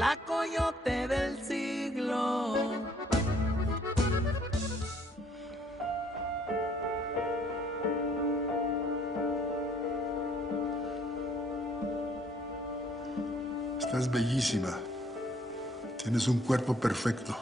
la coyote del siglo. Estás bellísima. Tienes un cuerpo perfecto.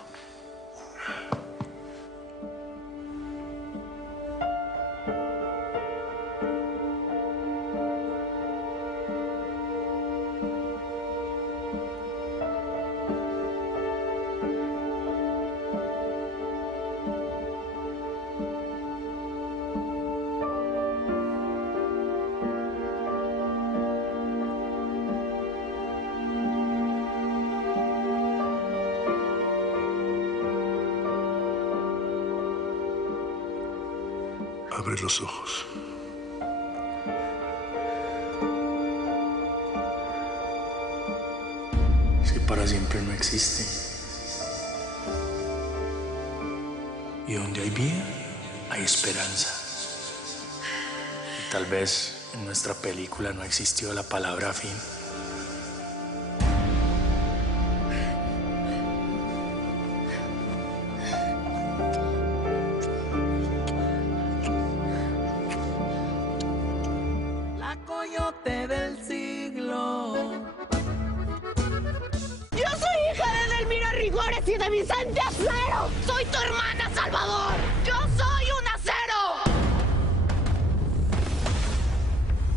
Abre los ojos. Es que para siempre no existe. Y donde hay vida, hay esperanza. Y tal vez en nuestra película no existió la palabra fin. La coyote del siglo. Yo soy hija de Edelmira Rigores y de Vicente Acero. Soy tu hermana, Salvador. Yo soy